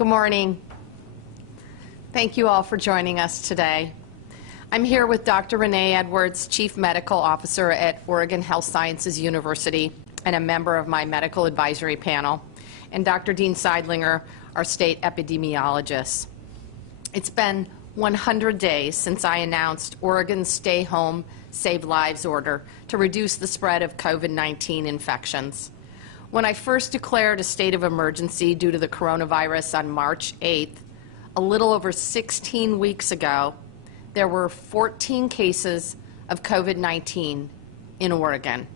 Good morning. Thank you all for joining us today. I'm here with Dr. Renee Edwards, Chief Medical Officer at Oregon Health Sciences University and a member of my medical advisory panel, and Dr. Dean Seidlinger, our state epidemiologist. It's been 100 days since I announced Oregon's Stay Home, Save Lives order to reduce the spread of COVID-19 infections. When I first declared a state of emergency due to the coronavirus on March 8th, a little over 16 weeks ago, there were 14 cases of COVID-19 in Oregon.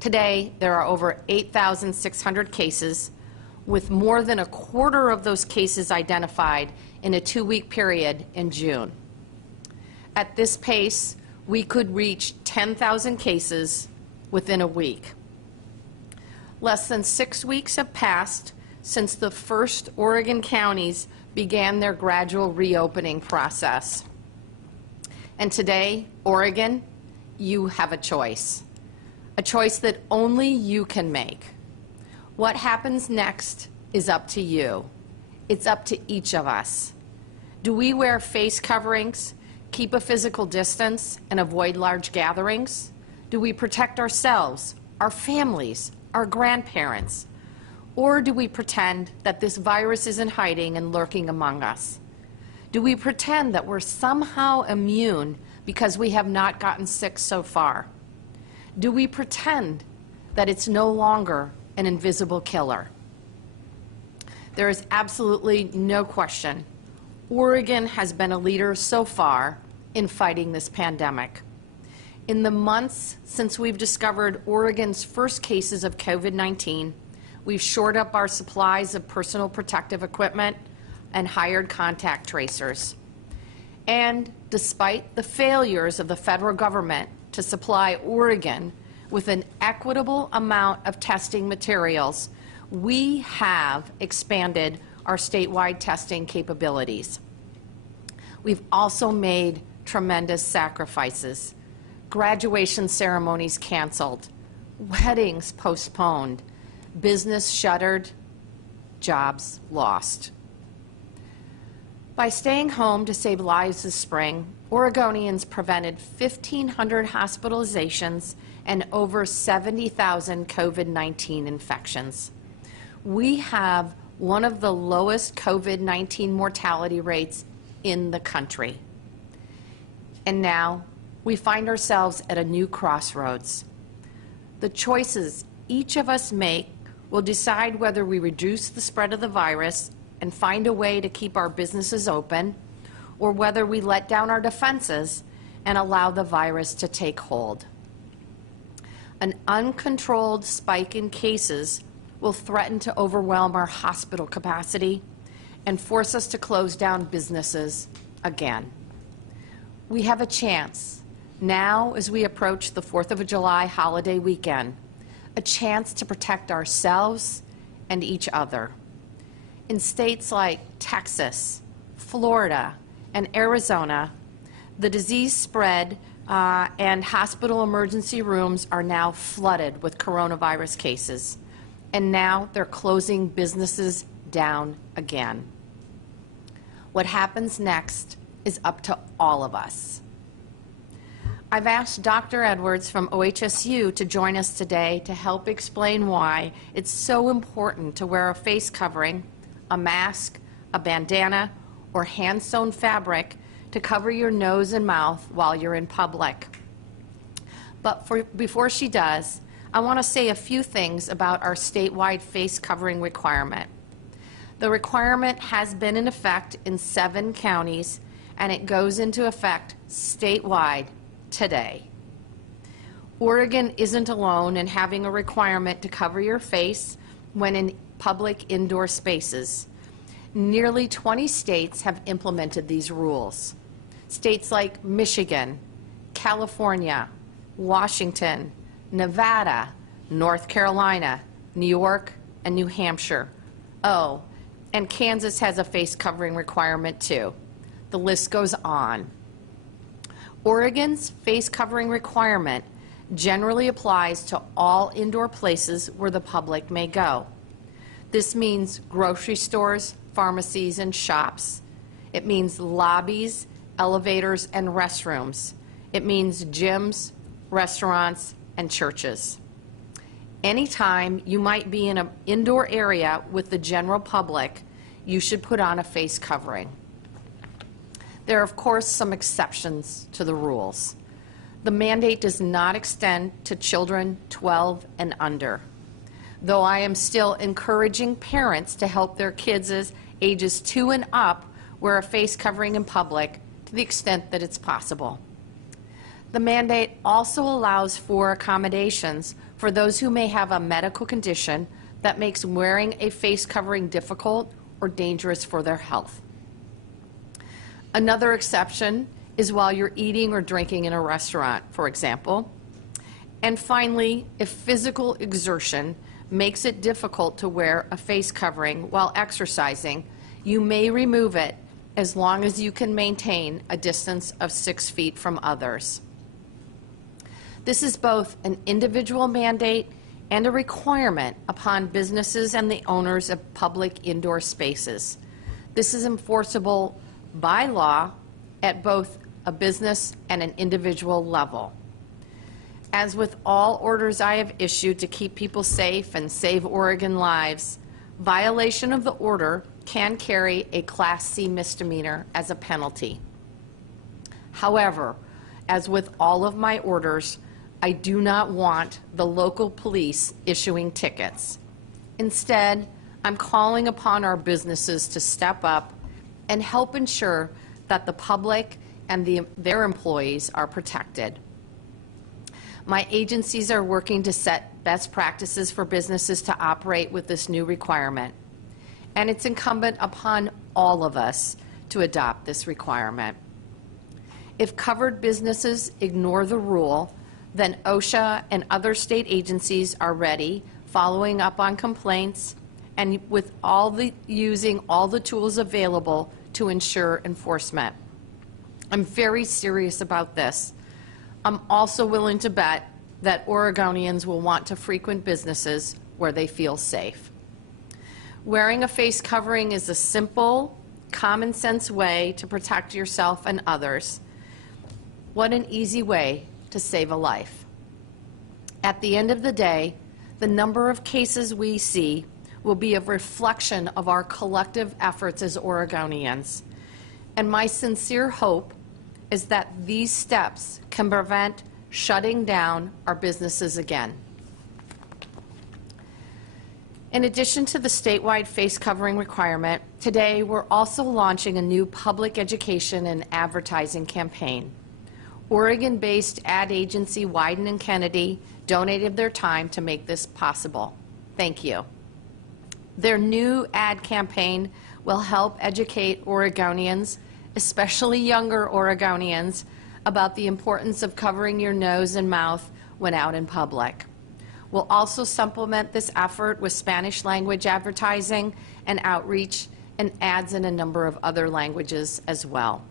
Today, there are over 8,600 cases, with more than a quarter of those cases identified in a 2-week period in June. At this pace, we could reach 10,000 cases within a week. Less than 6 weeks have passed since the first Oregon counties began their gradual reopening process. And today, Oregon, you have a choice that only you can make. What happens next is up to you. It's up to each of us. Do we wear face coverings, keep a physical distance, and avoid large gatherings? Do we protect ourselves, our families, our grandparents? Or do we pretend that this virus isn't hiding and lurking among us? Do we pretend that we're somehow immune because we have not gotten sick so far? Do we pretend that it's no longer an invisible killer? There is absolutely no question. Oregon has been a leader so far in fighting this pandemic. In the months since we've discovered Oregon's first cases of COVID-19, we've shored up our supplies of personal protective equipment and hired contact tracers. And despite the failures of the federal government to supply Oregon with an equitable amount of testing materials, we have expanded our statewide testing capabilities. We've also made tremendous sacrifices. Graduation ceremonies canceled, weddings postponed, business shuttered, jobs lost. By staying home to save lives this spring, Oregonians prevented 1,500 hospitalizations and over 70,000 COVID-19 infections. We have one of the lowest COVID-19 mortality rates in the country. And now we find ourselves at a new crossroads. The choices each of us make will decide whether we reduce the spread of the virus and find a way to keep our businesses open, or whether we let down our defenses and allow the virus to take hold. An uncontrolled spike in cases will threaten to overwhelm our hospital capacity and force us to close down businesses again. We have a chance now, as we approach the 4th of July holiday weekend, a chance to protect ourselves and each other. In states like Texas, Florida, and Arizona, the disease spread and hospital emergency rooms are now flooded with coronavirus cases. And now they're closing businesses down again. What happens next is up to all of us. I've asked Dr. Edwards from OHSU to join us today to help explain why it's so important to wear a face covering, a mask, a bandana, or hand-sewn fabric to cover your nose and mouth while you're in public. But before she does, I want to say a few things about our statewide face covering requirement. The requirement has been in effect in 7 counties, and it goes into effect statewide today. Oregon isn't alone in having a requirement to cover your face when in public indoor spaces. Nearly 20 states have implemented these rules. States like Michigan, California, Washington, Nevada, North Carolina, New York, and New Hampshire. Oh, and Kansas has a face covering requirement too. The list goes on. Oregon's face covering requirement generally applies to all indoor places where the public may go. This means grocery stores, pharmacies, and shops. It means lobbies, elevators, and restrooms. It means gyms, restaurants, and churches. Anytime you might be in an indoor area with the general public, you should put on a face covering. There are, of course, some exceptions to the rules. The mandate does not extend to children 12 and under, though I am still encouraging parents to help their kids ages 2 and up wear a face covering in public to the extent that it's possible. The mandate also allows for accommodations for those who may have a medical condition that makes wearing a face covering difficult or dangerous for their health. Another exception is while you're eating or drinking in a restaurant, for example. And finally, if physical exertion makes it difficult to wear a face covering while exercising, you may remove it as long as you can maintain a distance of 6 feet from others. This is both an individual mandate and a requirement upon businesses and the owners of public indoor spaces. This is enforceable by law at both a business and an individual level. As with all orders I have issued to keep people safe and save Oregon lives, violation of the order can carry a Class C misdemeanor as a penalty. However, as with all of my orders, I do not want the local police issuing tickets. Instead, I'm calling upon our businesses to step up and help ensure that the public and their employees are protected. My agencies are working to set best practices for businesses to operate with this new requirement, and it's incumbent upon all of us to adopt this requirement. If covered businesses ignore the rule, then OSHA and other state agencies are ready, following up on complaints, and with using all the tools available to ensure enforcement. I'm very serious about this. I'm also willing to bet that Oregonians will want to frequent businesses where they feel safe. Wearing a face covering is a simple, common sense way to protect yourself and others. What an easy way to save a life. At the end of the day, the number of cases we see will be a reflection of our collective efforts as Oregonians. And my sincere hope is that these steps can prevent shutting down our businesses again. In addition to the statewide face covering requirement, today we're also launching a new public education and advertising campaign. Oregon-based ad agency Wyden & Kennedy donated their time to make this possible. Thank you. Their new ad campaign will help educate Oregonians, especially younger Oregonians, about the importance of covering your nose and mouth when out in public. We'll also supplement this effort with Spanish language advertising and outreach and ads in a number of other languages as well.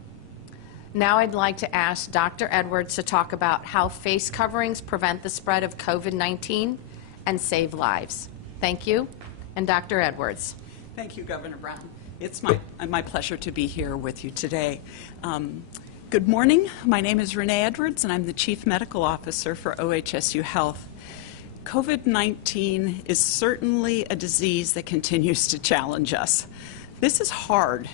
Now I'd like to ask Dr. Edwards to talk about how face coverings prevent the spread of COVID-19 and save lives. Thank you. And Dr. Edwards. Thank you, Governor Brown. It's my pleasure to be here with you today. Good morning. My name is Renee Edwards, and I'm the Chief Medical Officer for OHSU Health. COVID-19 is certainly a disease that continues to challenge us. This is hard.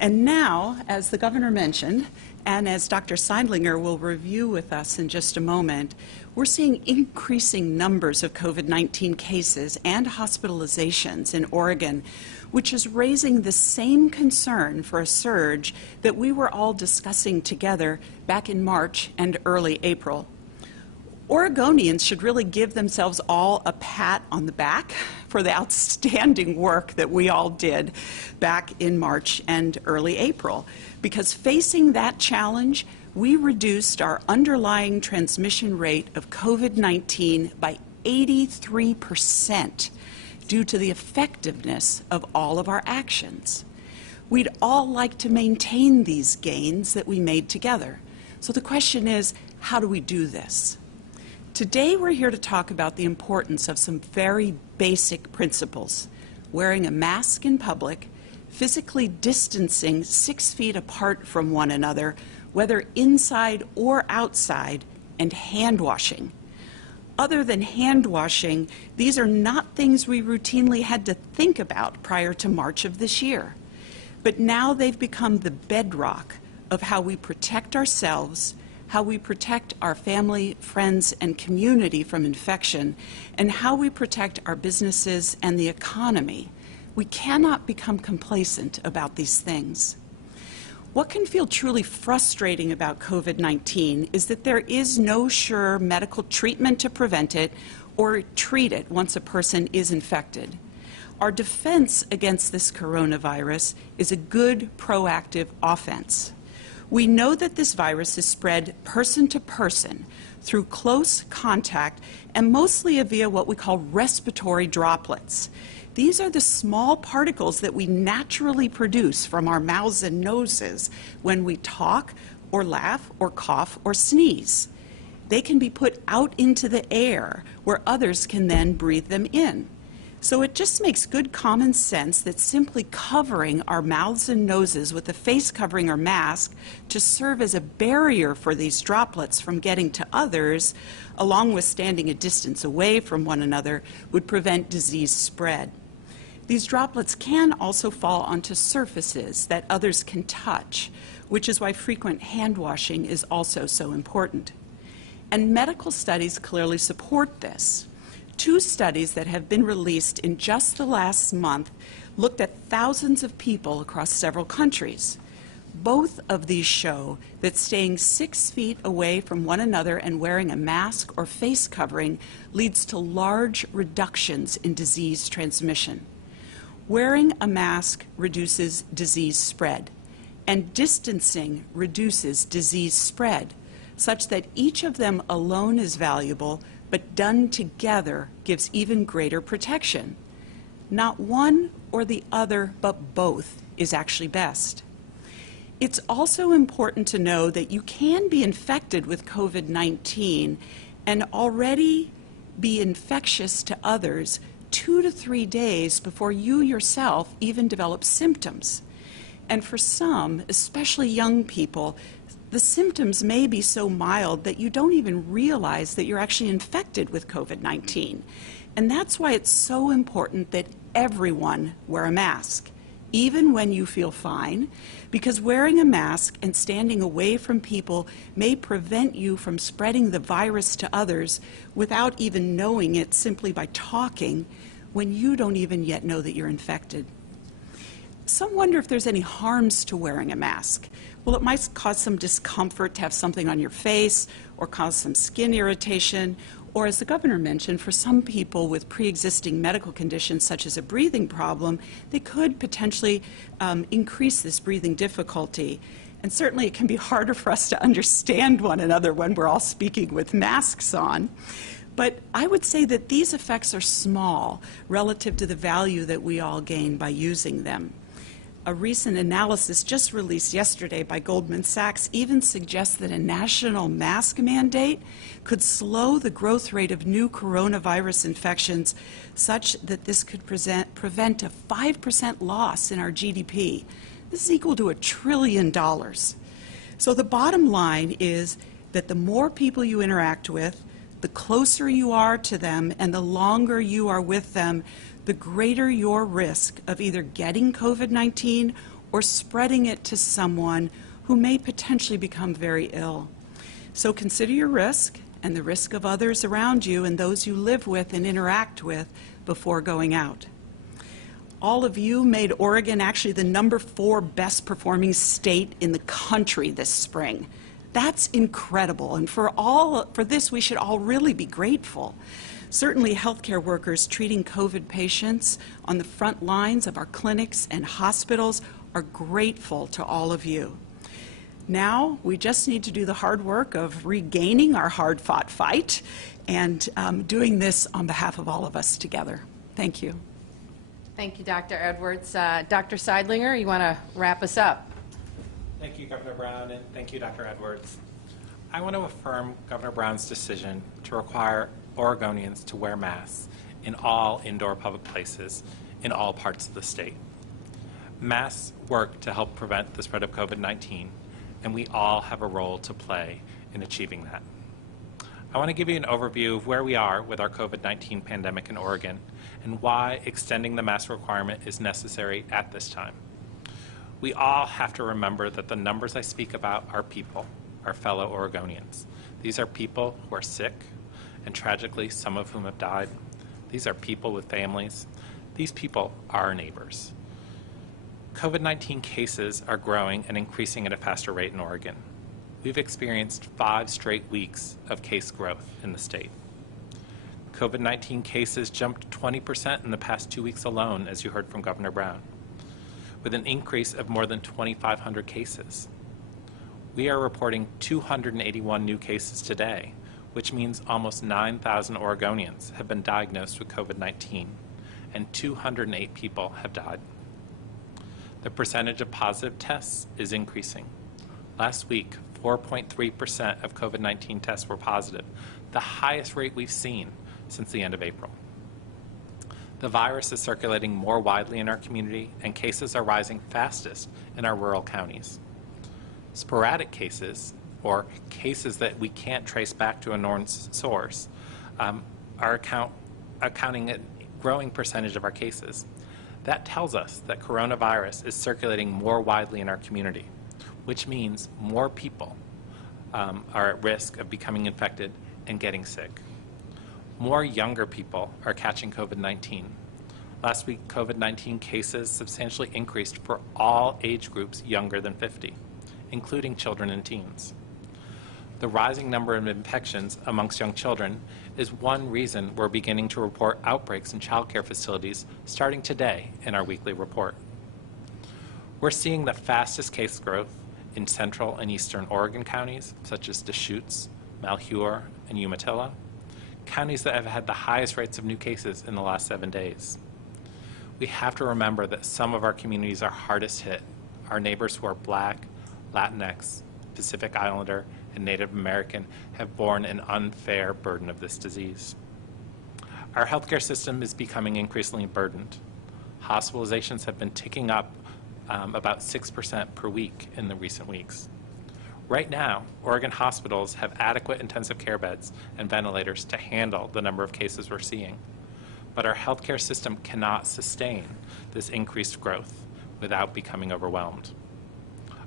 And now, as the Governor mentioned, and as Dr. Seidlinger will review with us in just a moment, we're seeing increasing numbers of COVID-19 cases and hospitalizations in Oregon, which is raising the same concern for a surge that we were all discussing together back in March and early April. Oregonians should really give themselves all a pat on the back for the outstanding work that we all did back in March and early April, because facing that challenge, we reduced our underlying transmission rate of COVID-19 by 83% due to the effectiveness of all of our actions. We'd all like to maintain these gains that we made together. So the question is, how do we do this? Today we're here to talk about the importance of some very basic principles. wearing a mask in public, physically distancing 6 feet apart from one another, whether inside or outside, and hand washing. Other than hand washing, these are not things we routinely had to think about prior to March of this year. But now they've become the bedrock of how we protect ourselves, how we protect our family, friends, and community from infection, and how we protect our businesses and the economy. We cannot become complacent about these things. What can feel truly frustrating about COVID-19 is that there is no sure medical treatment to prevent it or treat it once a person is infected. Our defense against this coronavirus is a good proactive offense. We know that this virus is spread person to person through close contact and mostly via what we call respiratory droplets. These are the small particles that we naturally produce from our mouths and noses when we talk or laugh or cough or sneeze. They can be put out into the air where others can then breathe them in. So it just makes good common sense that simply covering our mouths and noses with a face covering or mask to serve as a barrier for these droplets from getting to others, along with standing a distance away from one another, would prevent disease spread. These droplets can also fall onto surfaces that others can touch, which is why frequent hand washing is also so important. And medical studies clearly support this. 2 studies that have been released in just the last month looked at thousands of people across several countries. Both of these show that staying 6 feet away from one another and wearing a mask or face covering leads to large reductions in disease transmission. Wearing a mask reduces disease spread, and distancing reduces disease spread, such that each of them alone is valuable, but done together gives even greater protection. Not one or the other, but both is actually best. It's also important to know that you can be infected with COVID-19 and already be infectious to others 2 to 3 days before you yourself even develop symptoms. And for some, especially young people, the symptoms may be so mild that you don't even realize that you're actually infected with COVID-19. And that's why it's so important that everyone wear a mask, even when you feel fine, because wearing a mask and standing away from people may prevent you from spreading the virus to others without even knowing it simply by talking when you don't even yet know that you're infected. Some wonder if there's any harms to wearing a mask. Well, it might cause some discomfort to have something on your face or cause some skin irritation, or as the governor mentioned, for some people with pre-existing medical conditions such as a breathing problem, they could potentially increase this breathing difficulty. And certainly it can be harder for us to understand one another when we're all speaking with masks on. But I would say that these effects are small relative to the value that we all gain by using them. A recent analysis just released yesterday by Goldman Sachs even suggests that a national mask mandate could slow the growth rate of new coronavirus infections such that this could prevent a 5% loss in our GDP. This is equal to $1 trillion. So the bottom line is that the more people you interact with, the closer you are to them and the longer you are with them, the greater your risk of either getting COVID-19 or spreading it to someone who may potentially become very ill. So consider your risk and the risk of others around you and those you live with and interact with before going out. All of you made Oregon actually the #4 best performing state in the country this spring. That's incredible, and for this we should all really be grateful. Certainly healthcare workers treating COVID patients on the front lines of our clinics and hospitals are grateful to all of you. Now we just need to do the hard work of regaining our hard-fought fight and doing this on behalf of all of us together. Thank you. Thank you, Dr. Edwards. Dr. Seidlinger, you want to wrap us up? Thank you, Governor Brown, and thank you, Dr. Edwards. I want to affirm Governor Brown's decision to require Oregonians to wear masks in all indoor public places in all parts of the state. Masks work to help prevent the spread of COVID-19, and we all have a role to play in achieving that. I want to give you an overview of where we are with our COVID-19 pandemic in Oregon and why extending the mask requirement is necessary at this time. We all have to remember that the numbers I speak about are people, our fellow Oregonians. These are people who are sick, and tragically, some of whom have died. These are people with families. These people are our neighbors. COVID-19 cases are growing and increasing at a faster rate in Oregon. We've experienced 5 straight weeks of case growth in the state. COVID-19 cases jumped 20% in the past 2 weeks alone, as you heard from Governor Brown, with an increase of more than 2,500 cases. We are reporting 281 new cases today, which means almost 9,000 Oregonians have been diagnosed with COVID-19, and 208 people have died. The percentage of positive tests is increasing. Last week, 4.3% of COVID-19 tests were positive, the highest rate we've seen since the end of April. The virus is circulating more widely in our community, and cases are rising fastest in our rural counties. Sporadic cases, or cases that we can't trace back to a known source, are accounting a growing percentage of our cases. That tells us that coronavirus is circulating more widely in our community, which means more people are at risk of becoming infected and getting sick. More younger people are catching COVID-19. Last week, COVID-19 cases substantially increased for all age groups younger than 50, including children and teens. The rising number of infections amongst young children is one reason we're beginning to report outbreaks in child care facilities starting today in our weekly report. We're seeing the fastest case growth in central and eastern Oregon counties, such as Deschutes, Malheur, and Umatilla, counties that have had the highest rates of new cases in the last 7 days. We have to remember that some of our communities are hardest hit. Our neighbors who are Black, Latinx, Pacific Islander, and Native American have borne an unfair burden of this disease. Our healthcare system is becoming increasingly burdened. Hospitalizations have been ticking up about 6% per week in the recent weeks. Right now, Oregon hospitals have adequate intensive care beds and ventilators to handle the number of cases we're seeing. But our healthcare system cannot sustain this increased growth without becoming overwhelmed.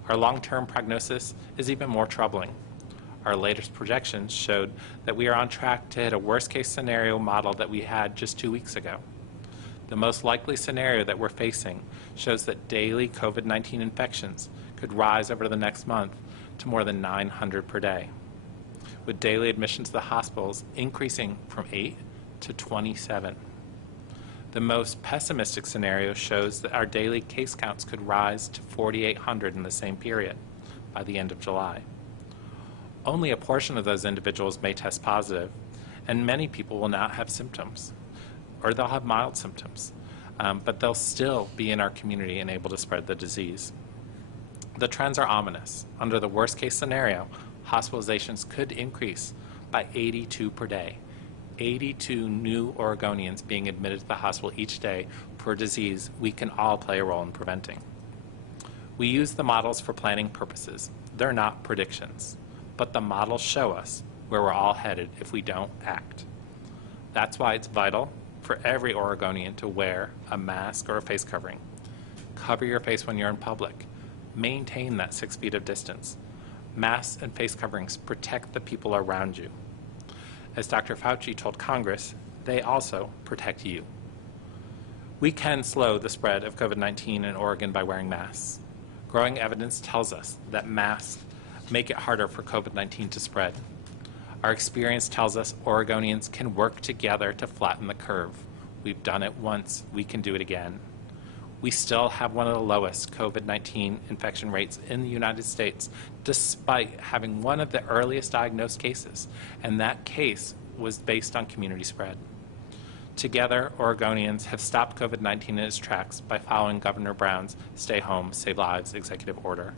Our long-term prognosis is even more troubling. Our latest projections showed that we are on track to hit a worst-case scenario model that we had just 2 weeks ago. The most likely scenario that we're facing shows that daily COVID-19 infections could rise over the next month to more than 900 per day, with daily admissions to the hospitals increasing from 8 to 27. The most pessimistic scenario shows that our daily case counts could rise to 4,800 in the same period by the end of July. Only a portion of those individuals may test positive, and many people will not have symptoms, or they'll have mild symptoms, but they'll still be in our community and able to spread the disease. The trends are ominous. Under the worst-case scenario, hospitalizations could increase by 82 per day. 82 new Oregonians being admitted to the hospital each day for a disease we can all play a role in preventing. We use the models for planning purposes. They're not predictions, but the models show us where we're all headed if we don't act. That's why it's vital for every Oregonian to wear a mask or a face covering. Cover your face when you're in public. Maintain that 6 feet of distance. Masks and face coverings protect the people around you. As Dr. Fauci told Congress, they also protect you. We can slow the spread of COVID-19 in Oregon by wearing masks. Growing evidence tells us that masks make it harder for COVID-19 to spread. Our experience tells us Oregonians can work together to flatten the curve. We've done it once, we can do it again. We still have one of the lowest COVID-19 infection rates in the United States, despite having one of the earliest diagnosed cases, and that case was based on community spread. Together, Oregonians have stopped COVID-19 in its tracks by following Governor Brown's Stay Home, Save Lives executive order.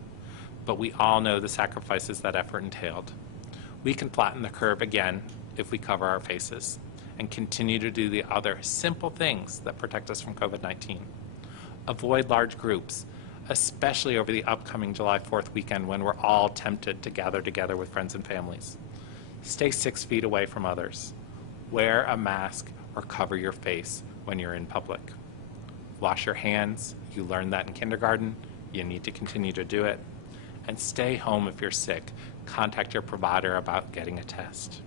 But we all know the sacrifices that effort entailed. We can flatten the curve again if we cover our faces, and continue to do the other simple things that protect us from COVID-19. Avoid large groups, especially over the upcoming July 4th weekend when we're all tempted to gather together with friends and families. Stay 6 feet away from others. Wear a mask or cover your face when you're in public. Wash your hands. You learned that in kindergarten. You need to continue to do it. And stay home if you're sick. Contact your provider about getting a test.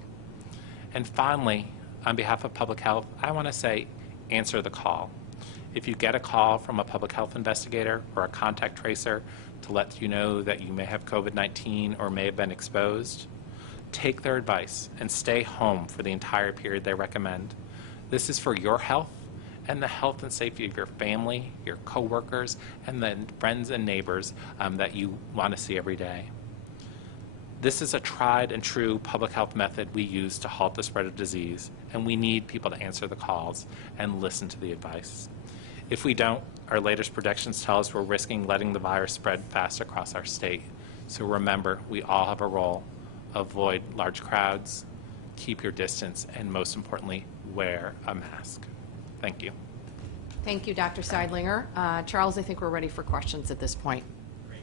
And finally, on behalf of public health, I want to say, answer the call. If you get a call from a public health investigator or a contact tracer to let you know that you may have COVID-19 or may have been exposed, take their advice and stay home for the entire period they recommend. This is for your health and the health and safety of your family, your coworkers, and the friends and neighbors that you want to see every day. This is a tried and true public health method we use to halt the spread of disease, and we need people to answer the calls and listen to the advice. If we don't, our latest projections tell us we're risking letting the virus spread fast across our state. So remember, we all have a role. Avoid large crowds, keep your distance, and most importantly, wear a mask. Thank you. Thank you, Dr. Seidlinger. Charles, I think we're ready for questions at this point. Great.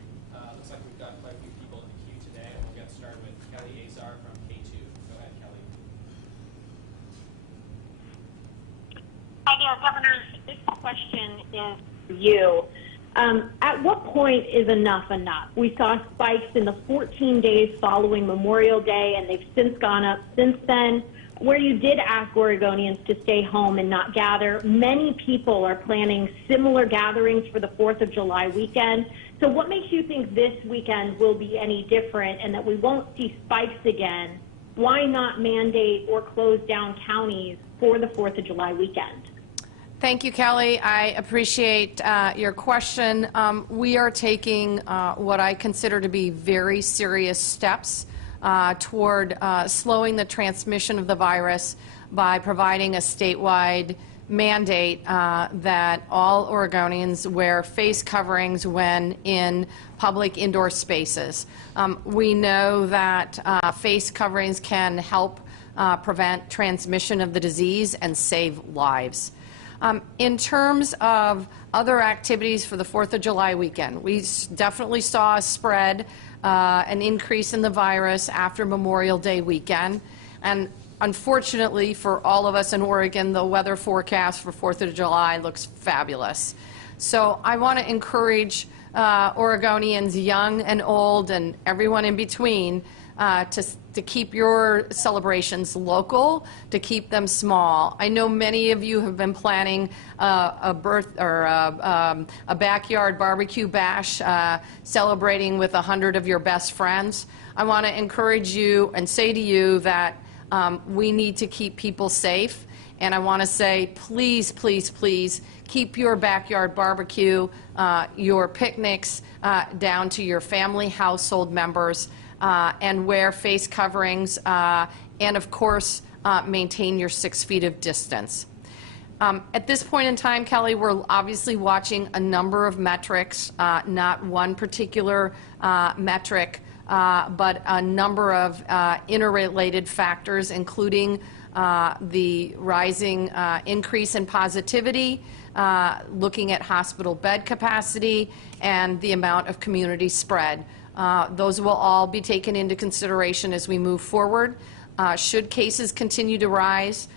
Looks like we've got quite a few people in the queue today, and we'll get started with Kelly Azar from K2. Go ahead, Kelly. Hi there, Governor. This question is for you. At what point is enough enough? We saw spikes in the 14 days following Memorial Day, and they've since gone up since then, where you did ask Oregonians to stay home and not gather. Many people are planning similar gatherings for the 4th of July weekend. So what makes you think this weekend will be any different and that we won't see spikes again? Why not mandate or close down counties for the 4th of July weekend? Thank you, Kelly. I appreciate your question. We are taking what I consider to be very serious steps toward slowing the transmission of the virus by providing a statewide mandate that all Oregonians wear face coverings when in public indoor spaces. We know that face coverings can help prevent transmission of the disease and save lives. In terms of other activities for the 4th of July weekend, we definitely saw a spread, an increase in the virus after Memorial Day weekend. And unfortunately for all of us in Oregon, the weather forecast for 4th of July looks fabulous. So I want to encourage Oregonians, young and old, and everyone in between, to keep your celebrations local, to keep them small. I know many of you have been planning a backyard barbecue bash, celebrating with 100 of your best friends. I want to encourage you and say to you that we need to keep people safe. And I want to say, please, please, please, keep your backyard barbecue, your picnics down to your family, household members, and wear face coverings, and of course, maintain your 6 feet of distance. At this point in time, Kelly, we're obviously watching a number of metrics, not one particular metric, but a number of interrelated factors, including the rising increase in positivity, looking at hospital bed capacity, and the amount of community spread. Those will all be taken into consideration as we move forward. Should cases continue to rise,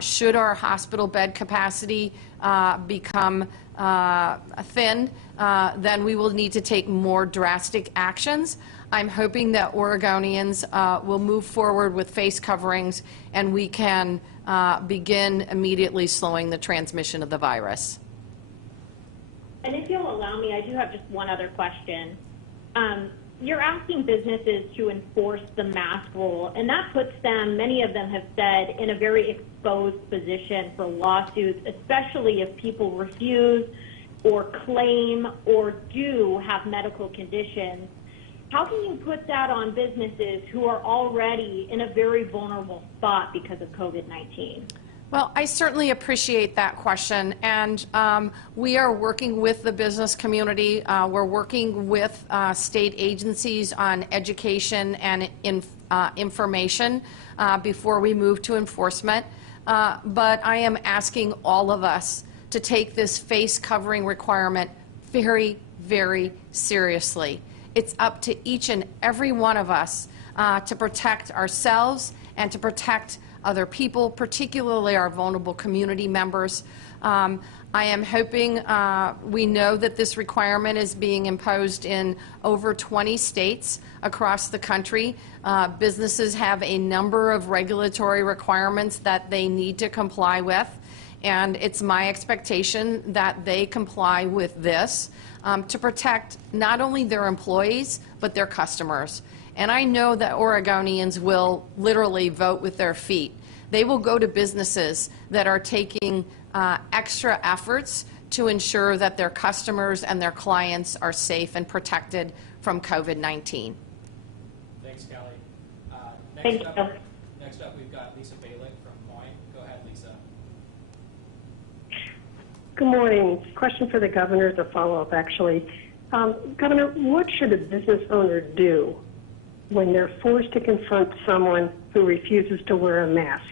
should our hospital bed capacity become thin, then we will need to take more drastic actions. I'm hoping that Oregonians will move forward with face coverings and we can begin immediately slowing the transmission of the virus. And if you'll allow me, I do have just one other question. You're asking businesses to enforce the mask rule, and that puts them, many of them have said, in a very exposed position for lawsuits, especially if people refuse or claim or do have medical conditions. How can you put that on businesses who are already in a very vulnerable spot because of COVID-19? Well, I certainly appreciate that question, and we are working with the business community. We're working with state agencies on education and information before we move to enforcement. but I am asking all of us to take this face covering requirement very, very seriously. It's up to each and every one of us to protect ourselves and to protect other people, particularly our vulnerable community members. I am hoping, we know that this requirement is being imposed in over 20 states across the country. Businesses have a number of regulatory requirements that they need to comply with, and it's my expectation that they comply with this to protect not only their employees, but their customers. And I know that Oregonians will literally vote with their feet. They will go to businesses that are taking extra efforts to ensure that their customers and their clients are safe and protected from COVID-19. Thanks, Kelly. Thank you. Next up, we've got Lisa Balick from Moines. Go ahead, Lisa. Good morning. Question for the governor to follow up, actually. Governor, what should a business owner do when they're forced to confront someone who refuses to wear a mask?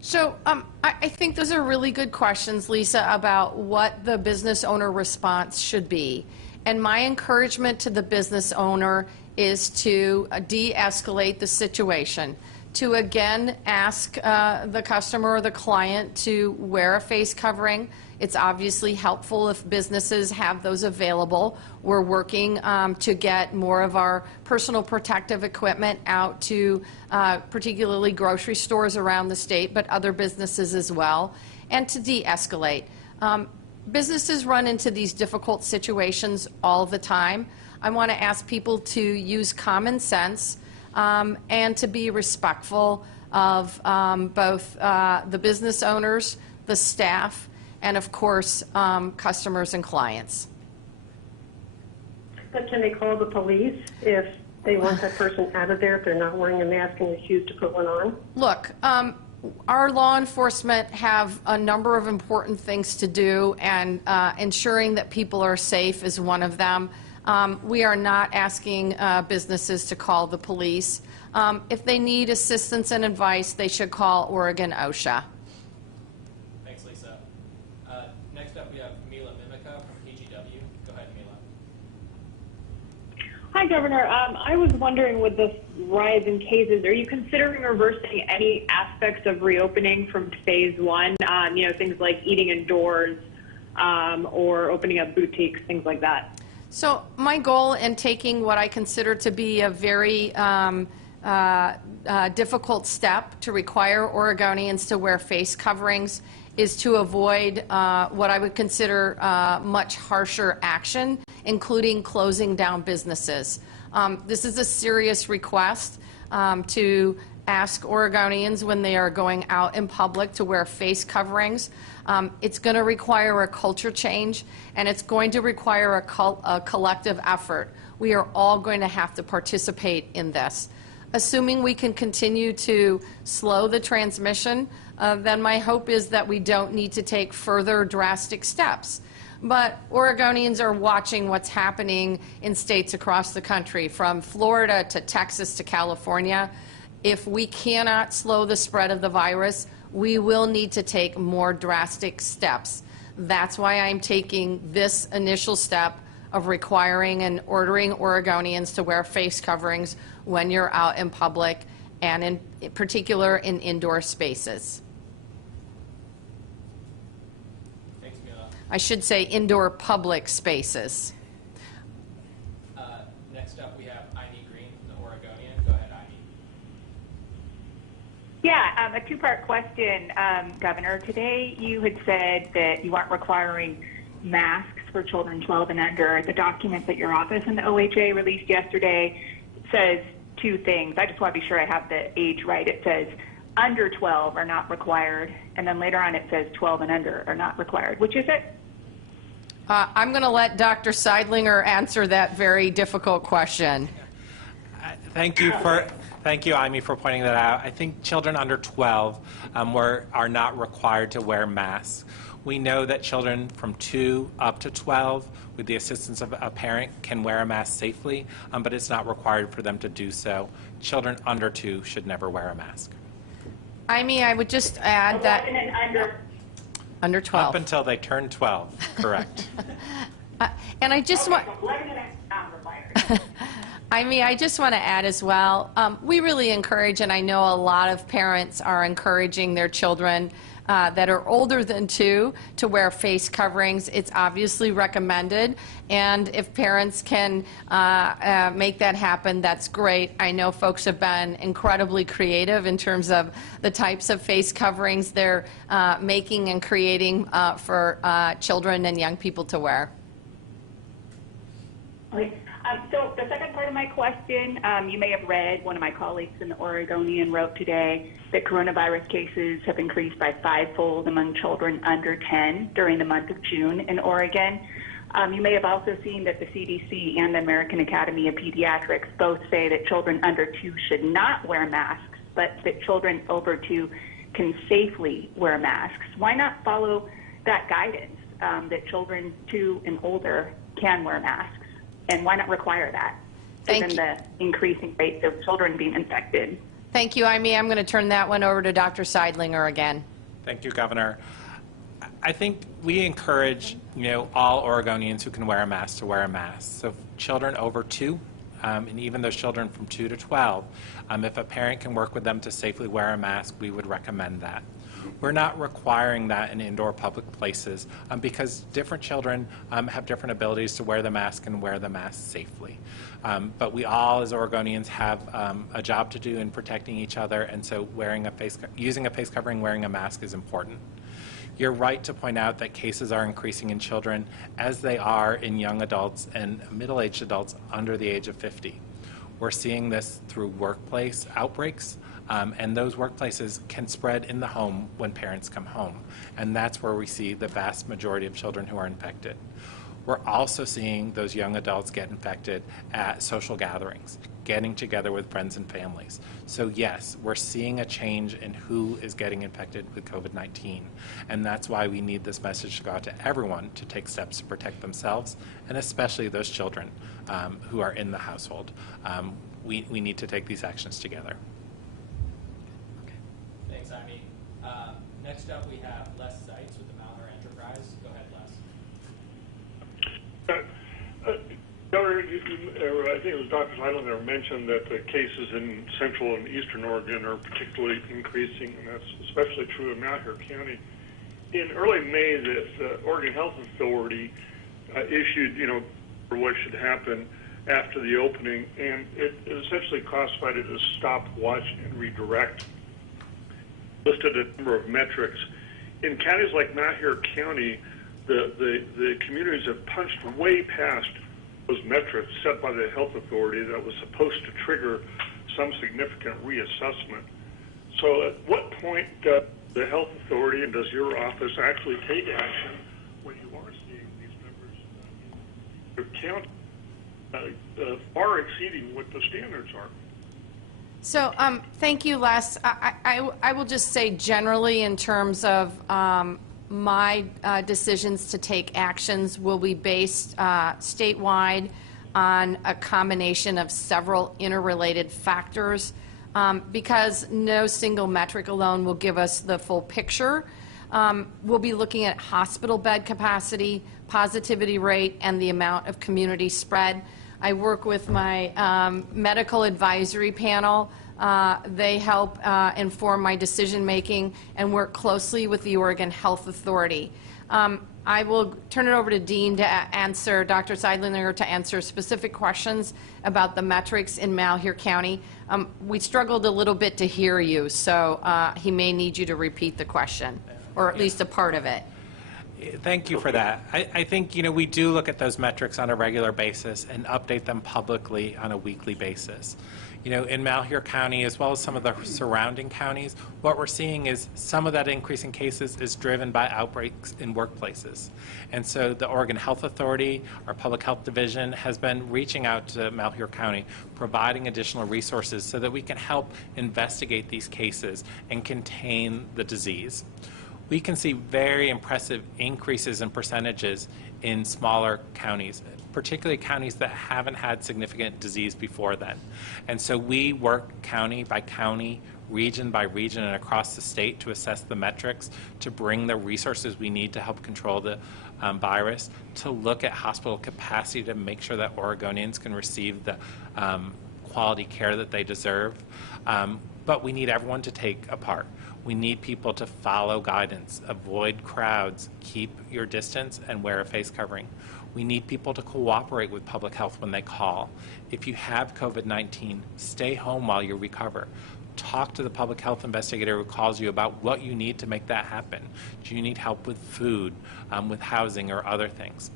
So I think those are really good questions, Lisa, about what the business owner response should be. And my encouragement to the business owner is to de-escalate the situation, to again ask the customer or the client to wear a face covering. It's obviously helpful if businesses have those available. We're working to get more of our personal protective equipment out to particularly grocery stores around the state, but other businesses as well, and to de-escalate. Businesses run into these difficult situations all the time. I want to ask people to use common sense and to be respectful of both the business owners, the staff, and of course, customers and clients. But can they call the police if they want that person out of there if they're not wearing a mask and refuse to put one on? Look, our law enforcement have a number of important things to do, and ensuring that people are safe is one of them. We are not asking businesses to call the police. If they need assistance and advice, they should call Oregon OSHA. Thanks, Lisa. Next up, we have Mila Mimica from KGW. Go ahead, Mila. Hi, Governor. I was wondering, with this rise in cases, are you considering reversing any aspects of reopening from phase one? You know, things like eating indoors or opening up boutiques, things like that. So my goal in taking what I consider to be a very difficult step to require Oregonians to wear face coverings is to avoid what I would consider much harsher action, including closing down businesses. This is a serious request to ask Oregonians when they are going out in public to wear face coverings. It's going to require a culture change, and it's going to require a collective effort. We are all going to have to participate in this. Assuming we can continue to slow the transmission, then my hope is that we don't need to take further drastic steps. But Oregonians are watching what's happening in states across the country, from Florida to Texas to California. If we cannot slow the spread of the virus, we will need to take more drastic steps. That's why I'm taking this initial step of requiring and ordering Oregonians to wear face coverings when you're out in public, and in particular in indoor spaces. Thanks, Mila. I should say indoor public spaces. Next up, we have Amy Green from the Oregonian. Go ahead, Amy. Yeah, a two-part question, Governor. Today you had said that you aren't requiring masks for children 12 and under. The document that your office and the OHA released yesterday says two things. I just want to be sure I have the age right. It says under 12 are not required, and then later on it says 12 and under are not required. Which is it? I'm going to let Dr. Seidlinger answer that very difficult question. Thank you, Amy, for pointing that out. I think children under 12 are not required to wear masks. We know that children from 2 up to 12, with the assistance of a parent, can wear a mask safely, but it's not required for them to do so. Children under 2 should never wear a mask. I would just add 11 that and under. under 12. Up until they turn 12, correct. And I just want, 11 and not required. I just want to add as well, we really encourage, and I know a lot of parents are encouraging their children that are older than 2 to wear face coverings. It's obviously recommended, and if parents can make that happen, that's great. I know folks have been incredibly creative in terms of the types of face coverings they're making and creating for children and young people to wear. Okay. So the second part of my question, you may have read, one of my colleagues in the Oregonian wrote today that coronavirus cases have increased by 5-fold among children under 10 during the month of June in Oregon. You may have also seen that the CDC and the American Academy of Pediatrics both say that children under 2 should not wear masks, but that children over 2 can safely wear masks. Why not follow that guidance that children 2 and older can wear masks? And why not require that, given the increasing rates of children being infected? Thank you, Amy. I'm going to turn that one over to Dr. Seidlinger again. Thank you, Governor. I think we encourage, all Oregonians who can wear a mask to wear a mask. So children over 2, and even those children from 2 to 12, if a parent can work with them to safely wear a mask, we would recommend that. We're not requiring that in indoor public places because different children have different abilities to wear the mask and wear the mask safely. But we all, as Oregonians, have a job to do in protecting each other, and so using a face covering, wearing a mask is important. You're right to point out that cases are increasing in children as they are in young adults and middle-aged adults under the age of 50. We're seeing this through workplace outbreaks. And those workplaces can spread in the home when parents come home. And that's where we see the vast majority of children who are infected. We're also seeing those young adults get infected at social gatherings, getting together with friends and families. So yes, we're seeing a change in who is getting infected with COVID-19. And that's why we need this message to go out to everyone to take steps to protect themselves, and especially those children who are in the household. We need to take these actions together. Thanks, Amy. Next up, we have Les Seitz with the Malheur Enterprise. Go ahead, Les. Governor, I think it was Dr. Seidlinger mentioned that the cases in central and eastern Oregon are particularly increasing, and that's especially true in Malheur County. In early May, the Oregon Health Authority issued, for what should happen after the opening, and it essentially classified it as stop, watch, and redirect. Listed a number of metrics. In counties like Malheur County, the communities have punched way past those metrics set by the health authority that was supposed to trigger some significant reassessment. So at what point does the health authority and does your office actually take action when you are seeing these numbers in your county far exceeding what the standards are? So thank you, Les. I will just say generally in terms of my decisions to take actions will be based statewide on a combination of several interrelated factors because no single metric alone will give us the full picture. We'll be looking at hospital bed capacity, positivity rate, and the amount of community spread. I work with my medical advisory panel. They help inform my decision making and work closely with the Oregon Health Authority. I will turn it over to Dean to answer, Dr. Seidlinger, to answer specific questions about the metrics in Malheur County. We struggled a little bit to hear you, so he may need you to repeat the question, or at least a part of it. Thank you for that. I think, we do look at those metrics on a regular basis and update them publicly on a weekly basis. In Malheur County, as well as some of the surrounding counties, what we're seeing is some of that increase in cases is driven by outbreaks in workplaces. And so the Oregon Health Authority, our Public Health Division, has been reaching out to Malheur County, providing additional resources so that we can help investigate these cases and contain the disease. We can see very impressive increases in percentages in smaller counties, particularly counties that haven't had significant disease before then. And so we work county by county, region by region and across the state to assess the metrics, to bring the resources we need to help control the virus, to look at hospital capacity to make sure that Oregonians can receive the quality care that they deserve. But we need everyone to take a part. We need people to follow guidance, avoid crowds, keep your distance, and wear a face covering. We need people to cooperate with public health when they call. If you have COVID-19, stay home while you recover. Talk to the public health investigator who calls you about what you need to make that happen. Do you need help with food, with housing, or other things?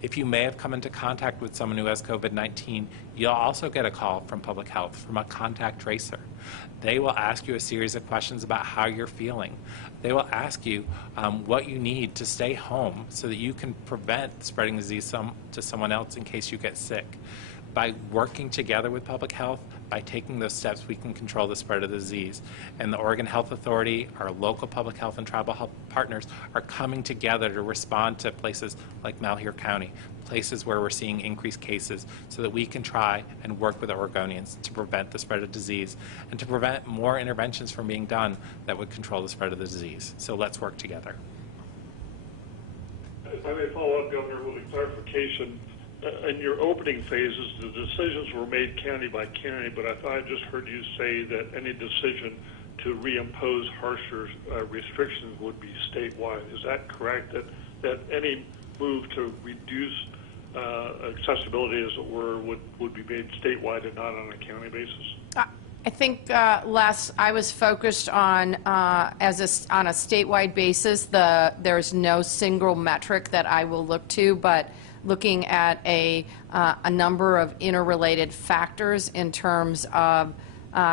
If you may have come into contact with someone who has COVID-19, you'll also get a call from public health, from a contact tracer. They will ask you a series of questions about how you're feeling. They will ask you what you need to stay home so that you can prevent spreading the disease to someone else in case you get sick. By working together with public health, by taking those steps, we can control the spread of the disease. And the Oregon Health Authority, our local public health and tribal health partners are coming together to respond to places like Malheur County, places where we're seeing increased cases, so that we can try and work with Oregonians to prevent the spread of disease and to prevent more interventions from being done that would control the spread of the disease. So let's work together. If I may follow up, Governor, with a clarification. In your opening phases, the decisions were made county by county, but I thought I just heard you say that any decision to reimpose harsher restrictions would be statewide. Is that correct? That any move to reduce accessibility, as it were, would be made statewide and not on a county basis? I think, Les, I was focused on on a statewide basis. There's no single metric that I will look to, but looking at a number of interrelated factors in terms of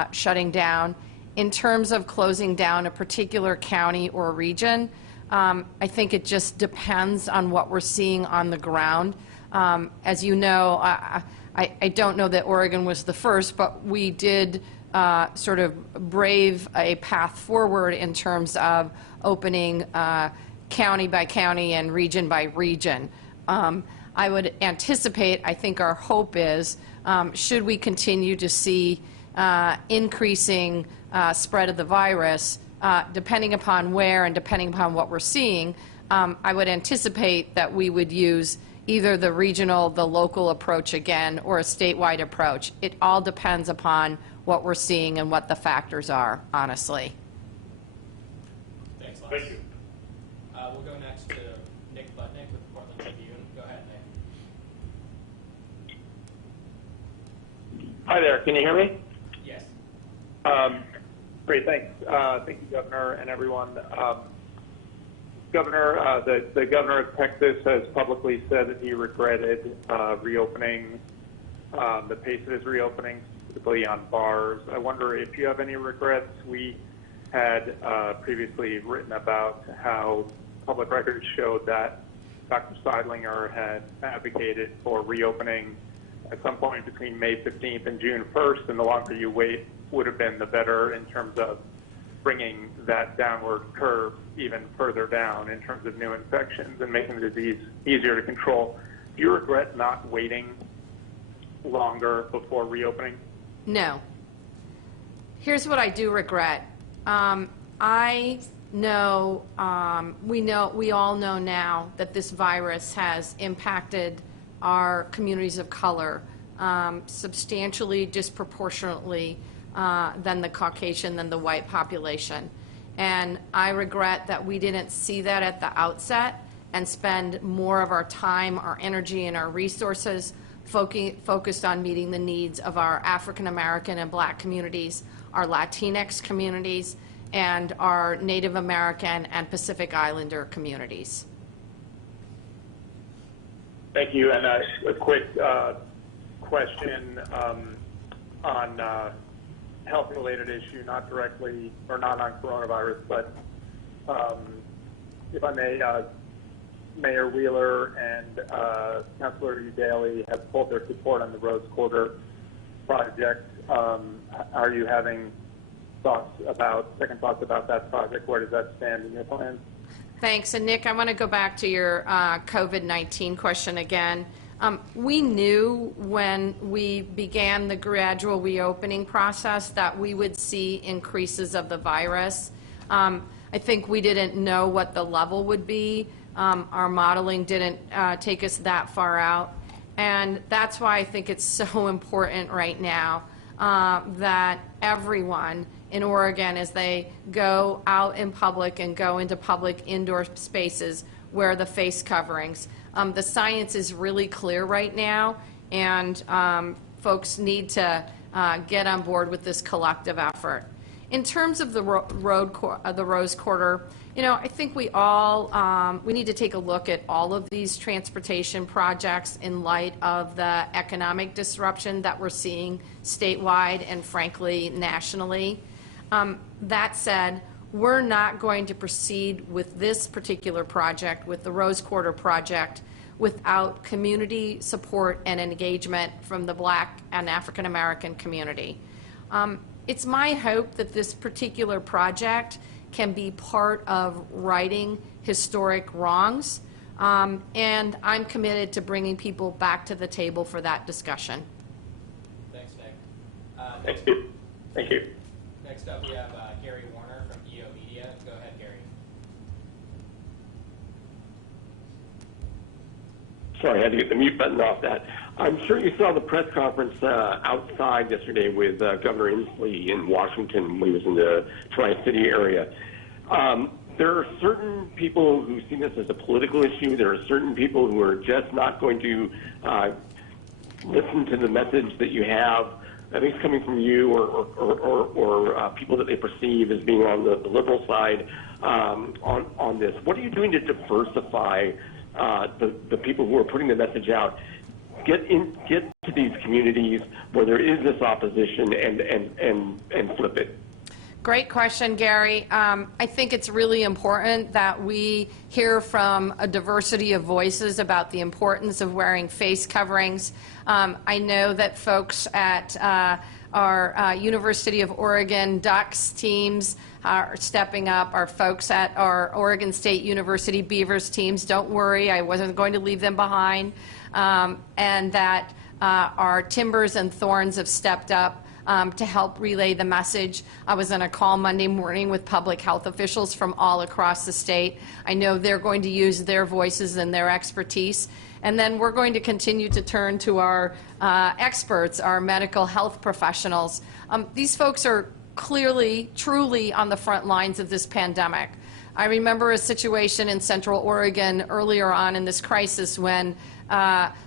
shutting down. In terms of closing down a particular county or region, I think it just depends on what we're seeing on the ground. As you know, I don't know that Oregon was the first, but we did sort of brave a path forward in terms of opening county by county and region by region. I would anticipate, I think our hope is, should we continue to see increasing spread of the virus, depending upon where and depending upon what we're seeing, I would anticipate that we would use either the regional, the local approach again, or a statewide approach. It all depends upon what we're seeing and what the factors are, honestly. Thanks, Les. Thank you. We'll go next to Nick Butnick with the Portland Tribune. Go ahead, Nick. Hi there. Can you hear me? Yes. Great. Thanks. Thank you, Governor, and everyone. Governor, the governor of Texas has publicly said that he regretted reopening, the pace of his reopening, specifically on bars. I wonder if you have any regrets. We had previously written about how public records showed that Dr. Seidlinger had advocated for reopening at some point between May 15th and June 1st, and the longer you wait would have been the better in terms of bringing that downward curve even further down in terms of new infections and making the disease easier to control. Do you regret not waiting longer before reopening? No. Here's what I do regret. I know, we all know now that this virus has impacted our communities of color substantially, disproportionately than the Caucasian, than the white population. And I regret that we didn't see that at the outset and spend more of our time, our energy, and our resources focused on meeting the needs of our African American and Black communities, our Latinx communities, and our Native American and Pacific Islander communities. Thank you. And a quick question on health-related issue, not directly or not on coronavirus, but if I may, Mayor Wheeler and Councilor Daly have pulled their support on the Rose Quarter project. Are you having second thoughts about that project? Where does that stand in your plans? Thanks. And Nick, I want to go back to your COVID-19 question again. We knew when we began the gradual reopening process that we would see increases of the virus. I think we didn't know what the level would be. Our modeling didn't take us that far out. And that's why I think it's so important right now that everyone in Oregon, as they go out in public and go into public indoor spaces, wear the face coverings. The science is really clear right now, and folks need to get on board with this collective effort. In terms of the Rose Quarter, you know, I think we all we need to take a look at all of these transportation projects in light of the economic disruption that we're seeing statewide and frankly nationally. That said, we're not going to proceed with this particular project, with the Rose Quarter project, without community support and engagement from the Black and African American community. It's my hope that this particular project can be part of righting historic wrongs, and I'm committed to bringing people back to the table for that discussion. Thanks, Nick. Thank you. Thank you. Next up, we have Gary Warner from EO Media. Go ahead, Gary. Sorry, I had to get the mute button off that. I'm sure you saw the press conference outside yesterday with Governor Inslee in Washington when he was in the Tri-City area. There are certain people who see this as a political issue. There are certain people who are just not going to listen to the message that you have. I think it's coming from you or people that they perceive as being on the liberal side on this. What are you doing to diversify the people who are putting the message out? Get to these communities where there is this opposition and flip it. Great question, Gary. I think it's really important that we hear from a diversity of voices about the importance of wearing face coverings. I know that folks at our University of Oregon Ducks teams are stepping up. Our folks at our Oregon State University Beavers teams, don't worry, I wasn't going to leave them behind. And that our Timbers and Thorns have stepped up to help relay the message. I was on a call Monday morning with public health officials from all across the state. I know they're going to use their voices and their expertise. And then we're going to continue to turn to our experts, our medical health professionals. These folks are clearly, truly on the front lines of this pandemic. I remember a situation in Central Oregon earlier on in this crisis when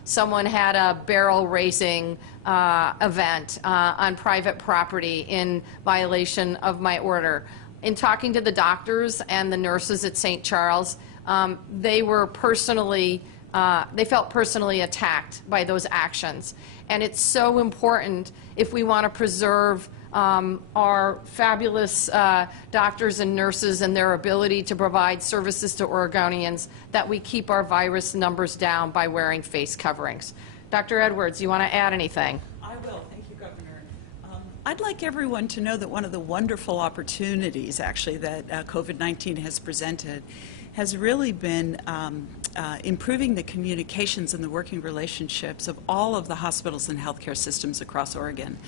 someone had a barrel racing event on private property in violation of my order. In talking to the doctors and the nurses at St. Charles, they were personally, they felt personally attacked by those actions. And it's so important if we want to preserve our fabulous doctors and nurses and their ability to provide services to Oregonians that we keep our virus numbers down by wearing face coverings. Dr. Edwards, you want to add anything? I will. Thank you, Governor. I'd like everyone to know that one of the wonderful opportunities, actually, that COVID-19 has presented has really been improving the communications and the working relationships of all of the hospitals and healthcare systems across Oregon.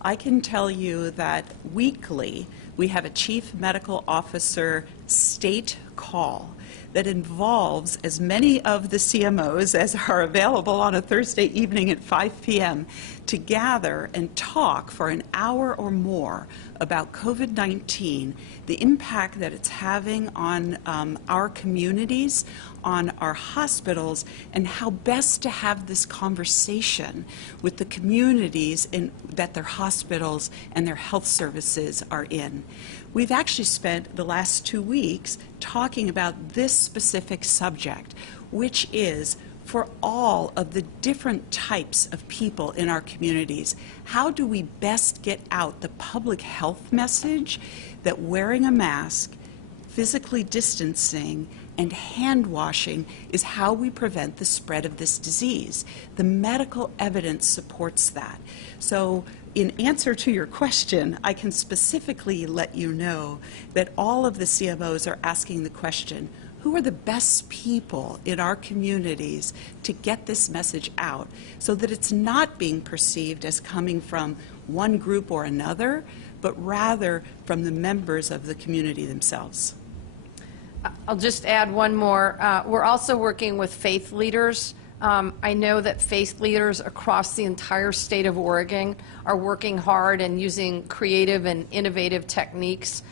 I can tell you that weekly we have a chief medical officer state call that involves as many of the CMOs as are available on a Thursday evening at 5 p.m. to gather and talk for an hour or more about COVID-19, the impact that it's having on our communities, on our hospitals, and how best to have this conversation with the communities that their hospitals and their health services are in. We've actually spent the last 2 weeks talking about this specific subject, which is for all of the different types of people in our communities. How do we best get out the public health message that wearing a mask, physically distancing, and hand washing is how we prevent the spread of this disease? The medical evidence supports that. So in answer to your question, I can specifically let you know that all of the CMOs are asking the question, who are the best people in our communities to get this message out so that it's not being perceived as coming from one group or another, but rather from the members of the community themselves. I'll just add one more. We're also working with faith leaders. I know that faith leaders across the entire state of Oregon are working hard and using creative and innovative techniques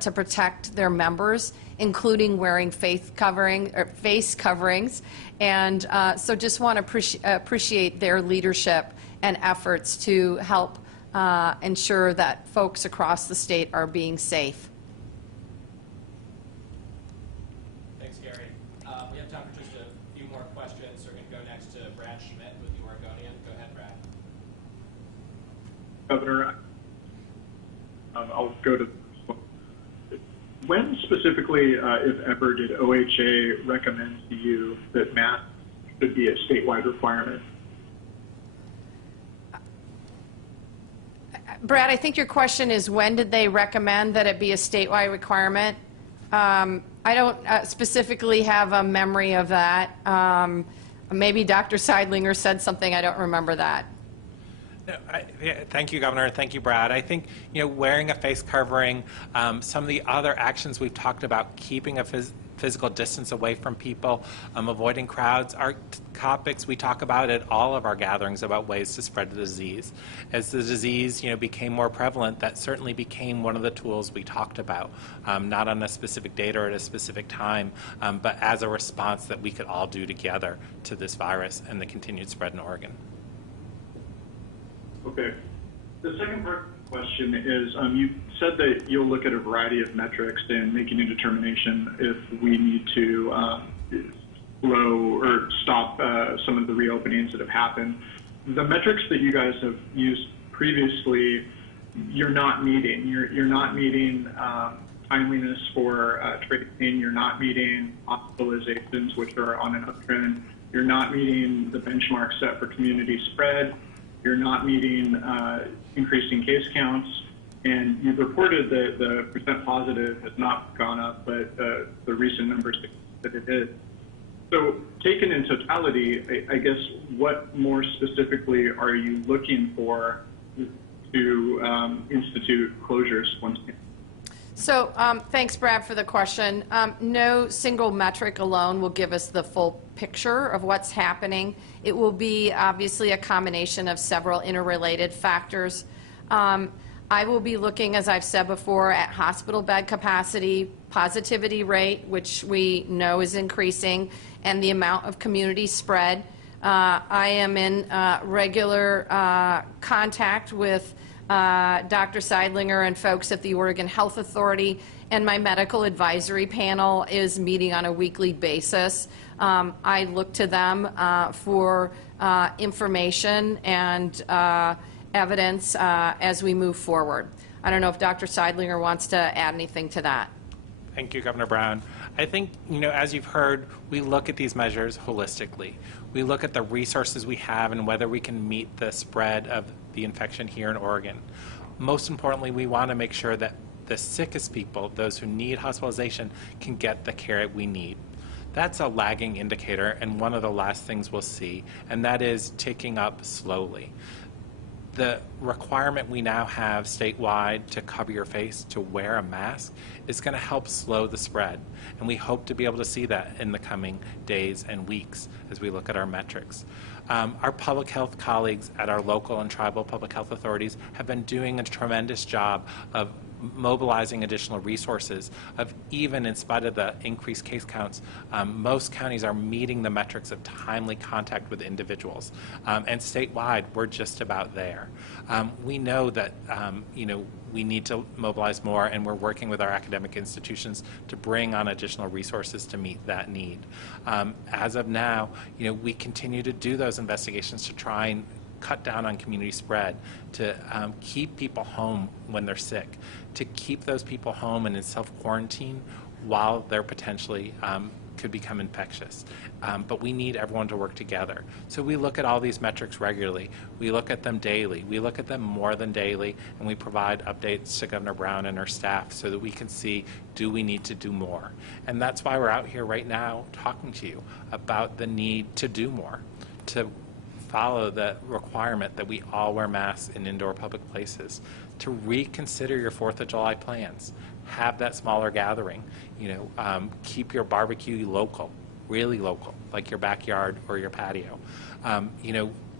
to protect their members, including wearing face coverings. And so just want to appreciate their leadership and efforts to help ensure that folks across the state are being safe. Thanks, Gary. We have time for just a few more questions. We're going to go next to Brad Schmidt with the Oregonian. Go ahead, Brad. Governor, I'll go to when specifically, if ever, did OHA recommend to you that masks should be a statewide requirement? Brad, I think your question is when did they recommend that it be a statewide requirement? I don't specifically have a memory of that. Maybe Dr. Seidlinger said something, I don't remember that. No, thank you, Governor. Thank you, Brad. I think, wearing a face covering, some of the other actions we've talked about, keeping a physical distance away from people, avoiding crowds, are topics we talk about at all of our gatherings about ways to spread the disease. As the disease, became more prevalent, that certainly became one of the tools we talked about, not on a specific date or at a specific time, but as a response that we could all do together to this virus and the continued spread in Oregon. Okay. The second part of the question is, you said that you'll look at a variety of metrics and making a determination if we need to slow or stop some of the reopenings that have happened. The metrics that you guys have used previously, you're not meeting. You're not meeting timeliness for tracing. You're not meeting hospitalizations, which are on an uptrend. You're not meeting the benchmark set for community spread. You're not meeting increasing case counts, and you've reported that the percent positive has not gone up, but the recent numbers that it is. So taken in totality, I guess what more specifically are you looking for to institute closures once again? So thanks, Brad, for the question. No single metric alone will give us the full picture of what's happening. It will be obviously a combination of several interrelated factors. I will be looking, as I've said before, at hospital bed capacity, positivity rate, which we know is increasing, and the amount of community spread. I am in regular contact with Dr. Seidlinger and folks at the Oregon Health Authority, and my medical advisory panel is meeting on a weekly basis. I look to them for information and evidence as we move forward. I don't know if Dr. Seidlinger wants to add anything to that. Thank you, Governor Brown. I think, as you've heard, we look at these measures holistically. We look at the resources we have and whether we can meet the spread of the infection here in Oregon. Most importantly, we want to make sure that the sickest people, those who need hospitalization, can get the care we need. That's a lagging indicator and one of the last things we'll see, and that is ticking up slowly. The requirement we now have statewide to cover your face, to wear a mask, is going to help slow the spread. And we hope to be able to see that in the coming days and weeks as we look at our metrics. Our public health colleagues at our local and tribal public health authorities have been doing a tremendous job of mobilizing additional resources, of even in spite of the increased case counts, most counties are meeting the metrics of timely contact with individuals. And statewide, we're just about there. We know that, we need to mobilize more, and we're working with our academic institutions to bring on additional resources to meet that need. As of now, we continue to do those investigations to try and cut down on community spread, to keep people home when they're sick, to keep those people home and in self-quarantine while they're potentially could become infectious. But we need everyone to work together. So we look at all these metrics regularly. We look at them daily. We look at them more than daily, and we provide updates to Governor Brown and her staff so that we can see, do we need to do more? And that's why we're out here right now talking to you about the need to do more, to follow the requirement that we all wear masks in indoor public places, to reconsider your 4th of July plans. Have that smaller gathering. Keep your barbecue local, really local, like your backyard or your patio.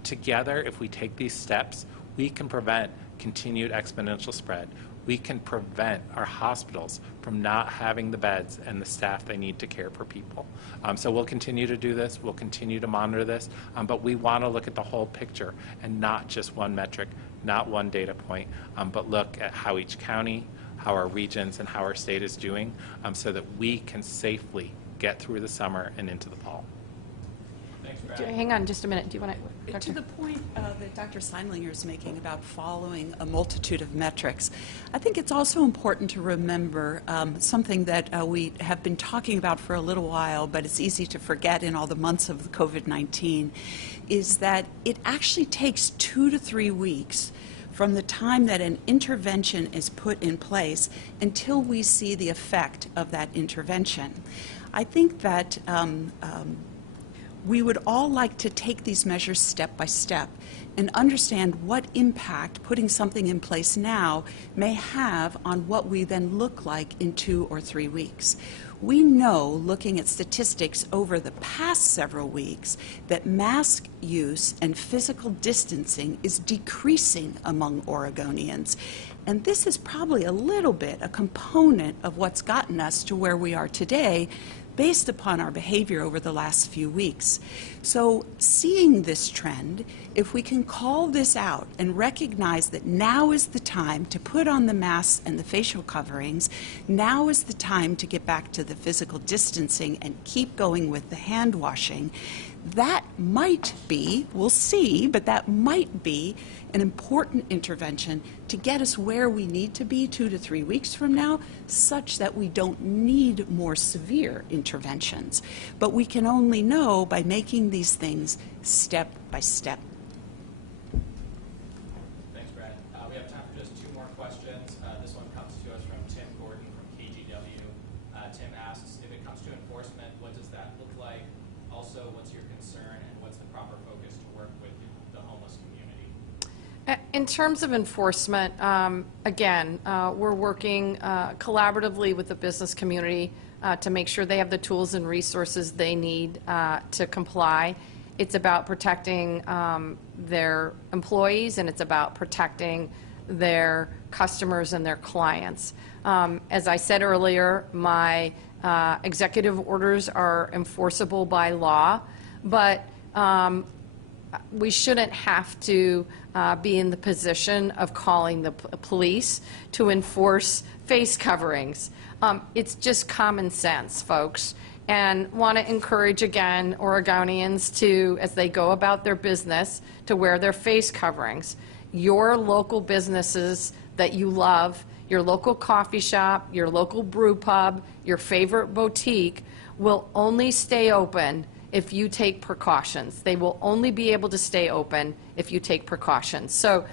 Together, if we take these steps, we can prevent continued exponential spread. We can prevent our hospitals from not having the beds and the staff they need to care for people. So we'll continue to do this. We'll continue to monitor this. But we want to look at the whole picture and not just one metric, not one data point, but look at how each county, how our regions, and how our state is doing so that we can safely get through the summer and into the fall. Thanks, Brad. Hang on just a minute. Do you want To the point that Dr. Seindlinger is making about following a multitude of metrics, I think it's also important to remember something that we have been talking about for a little while, but it's easy to forget in all the months of COVID-19, is that it actually takes 2 to 3 weeks from the time that an intervention is put in place until we see the effect of that intervention. I think that we would all like to take these measures step by step and understand what impact putting something in place now may have on what we then look like in 2 or 3 weeks. We know, looking at statistics over the past several weeks, that mask use and physical distancing is decreasing among Oregonians. And this is probably a little bit a component of what's gotten us to where we are today, based upon our behavior over the last few weeks. So seeing this trend, if we can call this out and recognize that now is the time to put on the masks and the facial coverings, now is the time to get back to the physical distancing and keep going with the hand washing, that might be, we'll see, but that might be an important intervention to get us where we need to be 2 to 3 weeks from now, such that we don't need more severe interventions. But we can only know by making these things step by step. Thanks, Brad. We have time for just 2 more questions. This one comes to us from Tim Gordon from KGW. Tim asks, if it comes to enforcement, what does that look like? Also, what's your concern and what's the proper focus to work with the homeless community? In terms of enforcement, again, we're working collaboratively with the business community to make sure they have the tools and resources they need to comply. It's about protecting their employees, and it's about protecting their customers and their clients. As I said earlier, my executive orders are enforceable by law, but we shouldn't have to be in the position of calling the police to enforce face coverings. It's just common sense, folks, and want to encourage, again, Oregonians to, as they go about their business, to wear their face coverings. Your local businesses that you love, your local coffee shop, your local brew pub, your favorite boutique will only stay open if you take precautions. They will only be able to stay open if you take precautions. So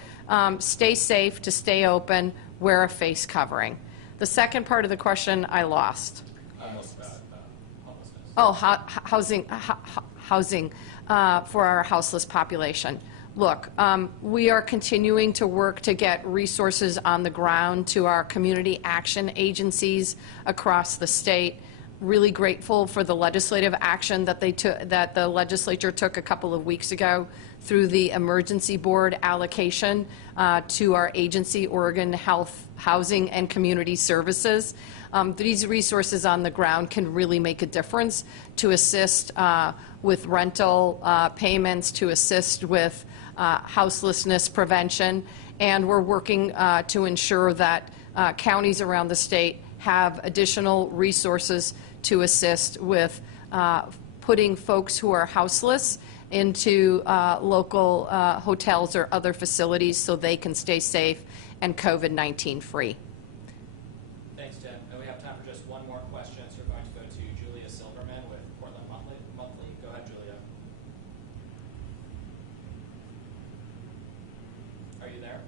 stay safe, to stay open, wear a face covering. The second part of the question I lost. Homelessness. Oh, housing for our houseless population. Look, we are continuing to work to get resources on the ground to our community action agencies across the state. Really grateful for the legislative action that that the legislature took a couple of weeks ago through the emergency board allocation to our agency, Oregon Health, Housing and Community Services. These resources on the ground can really make a difference to assist with rental payments, to assist with houselessness prevention, and we're working to ensure that counties around the state have additional resources to assist with putting folks who are houseless into local hotels or other facilities so they can stay safe and COVID-19 free. Thanks, Tim. And we have time for just one more question, so we're going to go to Julia Silverman with are you there?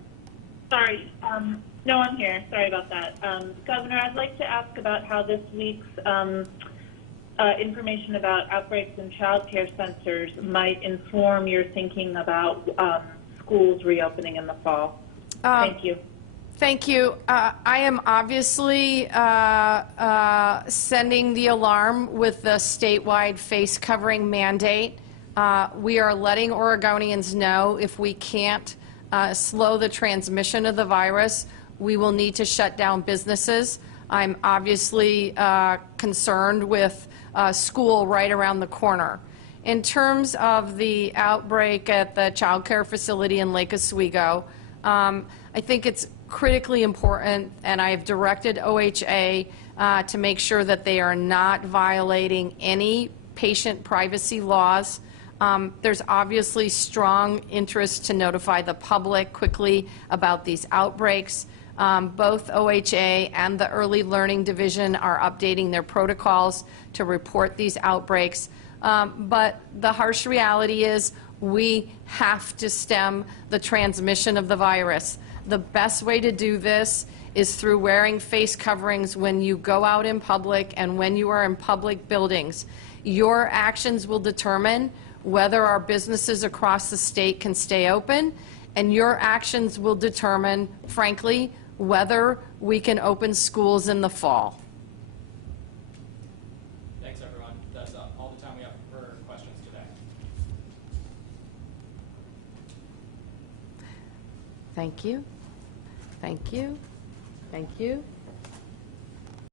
Sorry. No, I'm here. Sorry about that. Governor, I'd like to ask about how this week's information about outbreaks in child care centers might inform your thinking about schools reopening in the fall. Thank you. Thank you. I am obviously sending the alarm with the statewide face covering mandate. We are letting Oregonians know if we can't slow the transmission of the virus, we will need to shut down businesses. I'm obviously concerned with school right around the corner. In terms of the outbreak at the child care facility in Lake Oswego, I think it's critically important, and I have directed OHA to make sure that they are not violating any patient privacy laws. There's obviously strong interest to notify the public quickly about these outbreaks. Both OHA and the Early Learning Division are updating their protocols to report these outbreaks. But the harsh reality is we have to stem the transmission of the virus. The best way to do this is through wearing face coverings when you go out in public and when you are in public buildings. Your actions will determine whether our businesses across the state can stay open, and your actions will determine, frankly, whether we can open schools in the fall. Thanks, everyone. That's all the time we have for questions today. Thank you. Thank you. Thank you.